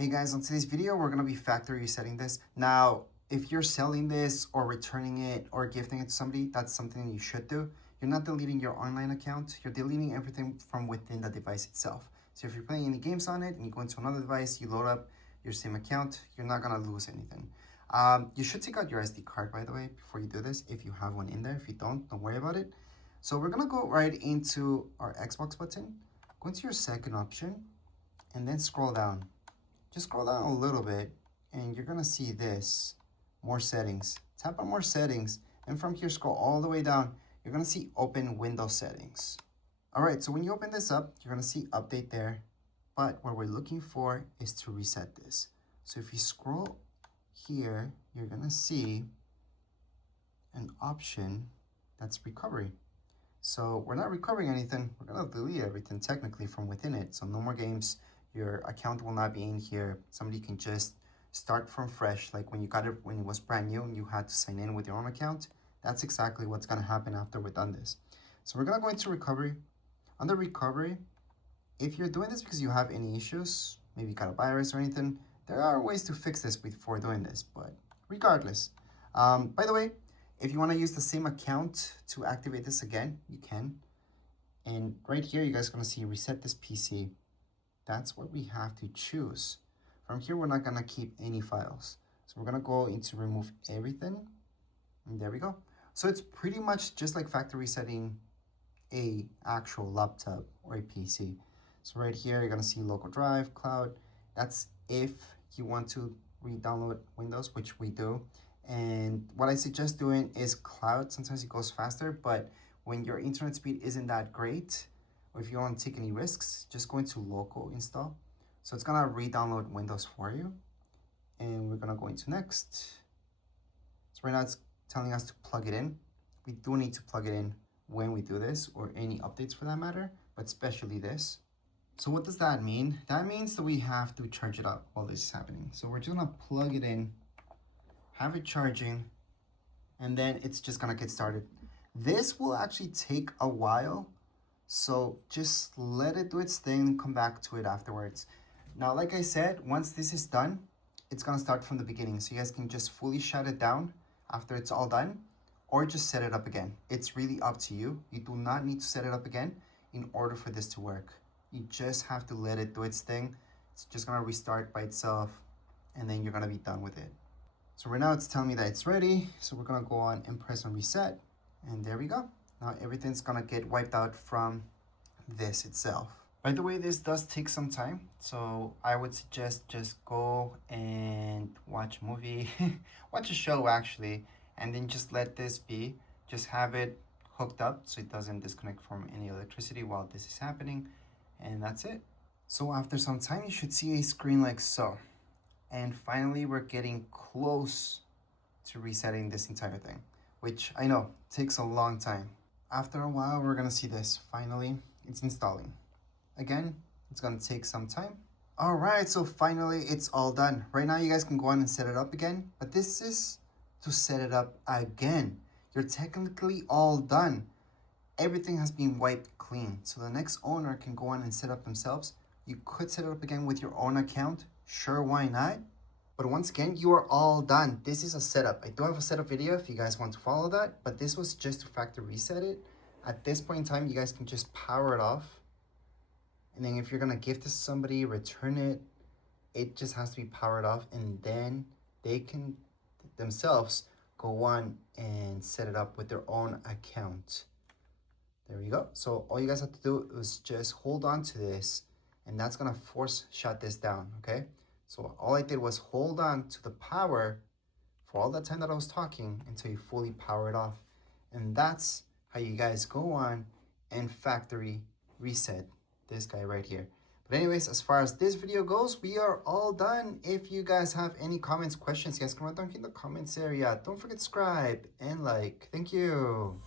Hey guys, on today's video, we're going to be factory resetting this. Now, if you're selling this or returning it or gifting it to somebody, that's something you should do. You're not deleting your online account. You're deleting everything from within the device itself. So if you're playing any games on it and you go into another device, you load up your same account, you're not going to lose anything. You should take out your SD card, by the way, before you do this, if you have one in there. If you don't worry about it. So we're going to go right into our Xbox button, go into your second option, and then scroll down. Just scroll down a little bit and you're gonna see this, more settings. Tap on more settings and from here scroll all the way down. You're gonna see open Windows settings. All right, so when you open this up, you're gonna see update there. But what we're looking for is to reset this. So if you scroll here, you're gonna see an option that's recovery. So we're not recovering anything. We're gonna delete everything technically from within it. So no more games. Your account will not be in here. Somebody can just start from fresh, like when you got it when it was brand new and you had to sign in with your own account. That's exactly what's gonna happen after we're done this. So we're gonna go into recovery. Under recovery, if you're doing this because you have any issues, maybe you got a virus or anything, there are ways to fix this before doing this, but regardless. By the way, if you wanna use the same account to activate this again, you can. And right here, you guys are gonna see reset this PC. That's what we have to choose. From here, we're not gonna keep any files. So we're gonna go into remove everything. And there we go. So it's pretty much just like factory resetting a actual laptop or a PC. So right here, you're gonna see local drive, cloud. That's if you want to re-download Windows, which we do. And what I suggest doing is cloud. Sometimes it goes faster, but when your internet speed isn't that great, or if you don't want to take any risks, just go into local install. So it's gonna re-download Windows for you. And we're gonna go into next. So right now it's telling us to plug it in. We do need to plug it in when we do this, or any updates for that matter, but especially this. So what does that mean? That means that we have to charge it up while this is happening. So we're just gonna plug it in, have it charging, and then it's just gonna get started. This will actually take a while. So just let it do its thing and come back to it afterwards. Now, like I said, once this is done, it's gonna start from the beginning. So you guys can just fully shut it down after it's all done, or just set it up again. It's really up to you. You do not need to set it up again in order for this to work. You just have to let it do its thing. It's just gonna restart by itself and then you're gonna be done with it. So right now it's telling me that it's ready. So we're gonna go on and press on reset and there we go. Now everything's gonna get wiped out from this itself. By the way, this does take some time, so I would suggest just go and watch a movie, watch a show actually, and then just let this be. Just have it hooked up so it doesn't disconnect from any electricity while this is happening, and that's it. So after some time, you should see a screen like so. And finally, we're getting close to resetting this entire thing, which I know takes a long time. After a while, we're gonna see this. Finally, it's installing. Again, it's gonna take some time. All right, so finally it's all done. Right now, you guys can go on and set it up again, but this is to set it up again. You're technically all done. Everything has been wiped clean. So the next owner can go on and set up themselves. You could set it up again with your own account. Sure, why not? But once again, you are all done. This is a setup. I do have a setup video if you guys want to follow that, but this was just to factory reset it. At this point in time, you guys can just power it off. And then if you're gonna gift to somebody, return it, it just has to be powered off and then they can themselves go on and set it up with their own account. There you go. So all you guys have to do is just hold on to this and that's gonna force shut this down, okay? So all I did was hold on to the power for all that time that I was talking until you fully power it off. And that's how you guys go on and factory reset this guy right here. But anyways, as far as this video goes, we are all done. If you guys have any comments, questions, you guys can write down in the comments area. Don't forget to subscribe and like. Thank you.